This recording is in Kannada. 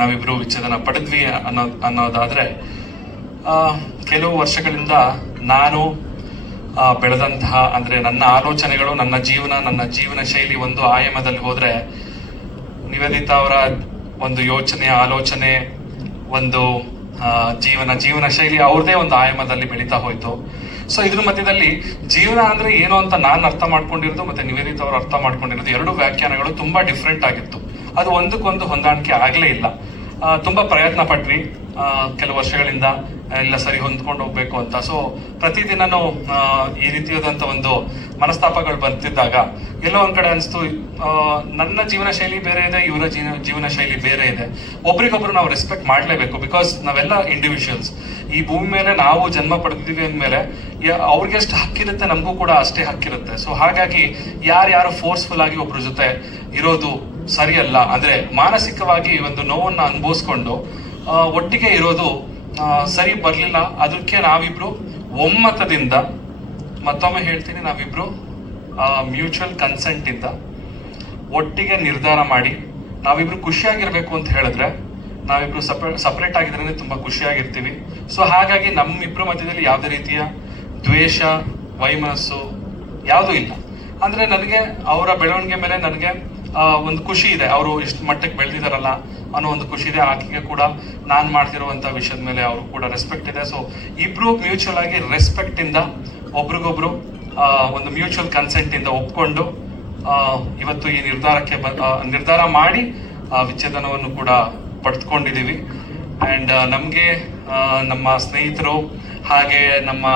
ನಾವಿಬ್ರು ವಿಚ್ಛೇದನ ಪಡೆದ್ವಿ ಅನ್ನೋದಾದ್ರೆ ಕೆಲವು ವರ್ಷಗಳಿಂದ ನಾನು ಬೆಳೆದಂತಹ ಅಂದ್ರೆ ನನ್ನ ಆಲೋಚನೆಗಳು, ನನ್ನ ಜೀವನ ಶೈಲಿ ಒಂದು ಆಯಾಮದಲ್ಲಿ ಹೋದ್ರೆ, ನಿವೇದಿತಾ ಅವರ ಒಂದು ಯೋಚನೆ, ಆಲೋಚನೆ, ಒಂದು ಜೀವನ ಶೈಲಿ ಅವ್ರದೇ ಒಂದು ಆಯಾಮದಲ್ಲಿ ಬೆಳೀತಾ ಹೋಯ್ತು. ಸೊ ಇದ್ರ ಮಧ್ಯದಲ್ಲಿ ಜೀವನ ಅಂದ್ರೆ ಏನು ಅಂತ ನಾನು ಅರ್ಥ ಮಾಡ್ಕೊಂಡಿರೋದು ಮತ್ತೆ ನಿವೇದಿತಾ ಅವರು ಅರ್ಥ ಮಾಡ್ಕೊಂಡಿರೋದು ಎರಡು ವ್ಯಾಖ್ಯಾನಗಳು ತುಂಬಾ ಡಿಫ್ರೆಂಟ್ ಆಗಿತ್ತು. ಅದು ಒಂದಕ್ಕೊಂದು ಹೊಂದಾಣಿಕೆ ಆಗ್ಲೇ ಇಲ್ಲ. ತುಂಬಾ ಪ್ರಯತ್ನ ಪಟ್ವಿ ಕೆಲವು ವರ್ಷಗಳಿಂದ, ಇಲ್ಲ ಸರಿ ಹೊಂದ್ಕೊಂಡು ಹೋಗ್ಬೇಕು ಅಂತ. ಸೊ ಪ್ರತಿದಿನನೂ ಈ ರೀತಿಯಾದಂತ ಒಂದು ಮನಸ್ತಾಪಗಳು ಬರ್ತಿದ್ದಾಗ ಎಲ್ಲೋ ಒಂದ್ ಕಡೆ ಅನಿಸ್ತು, ನನ್ನ ಜೀವನ ಶೈಲಿ ಬೇರೆ ಇದೆ, ಇವರ ಜೀವನ ಶೈಲಿ ಬೇರೆ ಇದೆ. ಒಬ್ರಿಗೊಬ್ರು ನಾವು ರೆಸ್ಪೆಕ್ಟ್ ಮಾಡ್ಲೇಬೇಕು. ಬಿಕಾಸ್ ನಾವೆಲ್ಲ ಇಂಡಿವಿಜುವಲ್ಸ್. ಈ ಭೂಮಿ ಮೇಲೆ ನಾವು ಜನ್ಮ ಪಡೆದಿದ್ದೀವಿ ಅಂದ್ಮೇಲೆ ಅವ್ರಿಗೆ ಎಷ್ಟು ಹಕ್ಕಿರುತ್ತೆ, ನಮಗೂ ಕೂಡ ಅಷ್ಟೇ ಹಕ್ಕಿರುತ್ತೆ. ಸೊ ಹಾಗಾಗಿ ಯಾರು ಫೋರ್ಸ್ಫುಲ್ ಆಗಿ ಒಬ್ರ ಜೊತೆ ಇರೋದು ಸರಿಯಲ್ಲ. ಅಂದ್ರೆ ಮಾನಸಿಕವಾಗಿ ಒಂದು ನೋವನ್ನ ಅನುಭವಿಸ್ಕೊಂಡು ಒಟ್ಟಿಗೆ ಇರೋದು ಸರಿ ಬರ್ಲಿಲ್ಲ. ಅದಕ್ಕೆ ನಾವಿಬ್ರು ಒಮ್ಮತದಿಂದ, ಮತ್ತೊಮ್ಮೆ ಹೇಳ್ತೀನಿ, ನಾವಿಬ್ರು ಮ್ಯೂಚುವಲ್ ಕನ್ಸೆಂಟ್ ಇಂದ ಒಟ್ಟಿಗೆ ನಿರ್ಧಾರ ಮಾಡಿ ನಾವಿಬ್ರು ಖುಷಿಯಾಗಿರ್ಬೇಕು ಅಂತ ಹೇಳಿದ್ರೆ, ನಾವಿಬ್ರು ಸಪರೇಟ್ ಆಗಿದ್ರೆ ತುಂಬಾ ಖುಷಿಯಾಗಿರ್ತೀವಿ. ಸೊ ಹಾಗಾಗಿ ನಮ್ಮಿಬ್ರು ಮಧ್ಯದಲ್ಲಿ ಯಾವುದೇ ರೀತಿಯ ದ್ವೇಷ, ವೈಮನಸ್ಸು ಯಾವುದೂ ಇಲ್ಲ. ಅಂದ್ರೆ ನನಗೆ ಅವರ ಬೆಳವಣಿಗೆ ಮೇಲೆ ನನಗೆ ಒಂದು ಖುಷಿ ಇದೆ. ಅವರು ಇಷ್ಟು ಮಟ್ಟಕ್ಕೆ ಬೆಳೆದಿದಾರಲ್ಲ ಅನ್ನೋ ಒಂದು ಖುಷಿ ಇದೆ. ಆಕೆಗೆ ಕೂಡ ನಾನು ಮಾಡ್ತಿರುವಂತ ವಿಷಯದ ಮೇಲೆ ಅವರು ಕೂಡ ರೆಸ್ಪೆಕ್ಟ್ ಇದೆ. ಸೊ ಇಬ್ರು ಮ್ಯೂಚುವಲ್ ಆಗಿ ರೆಸ್ಪೆಕ್ಟ್ ಇಂದ ಒಬ್ರಿಗೊಬ್ರು ಒಂದು ಮ್ಯೂಚುವಲ್ ಕನ್ಸೆಂಟ್ ಇಂದ ಒಪ್ಕೊಂಡು ಇವತ್ತು ಈ ನಿರ್ಧಾರ ಮಾಡಿ ವಿಚ್ಛೇದನವನ್ನು ಕೂಡ ಪಡೆದುಕೊಂಡಿದ್ದೀವಿ. ಅಂಡ್ ನಮ್ಗೆ ನಮ್ಮ ಸ್ನೇಹಿತರು ಹಾಗೆ ನಮ್ಮ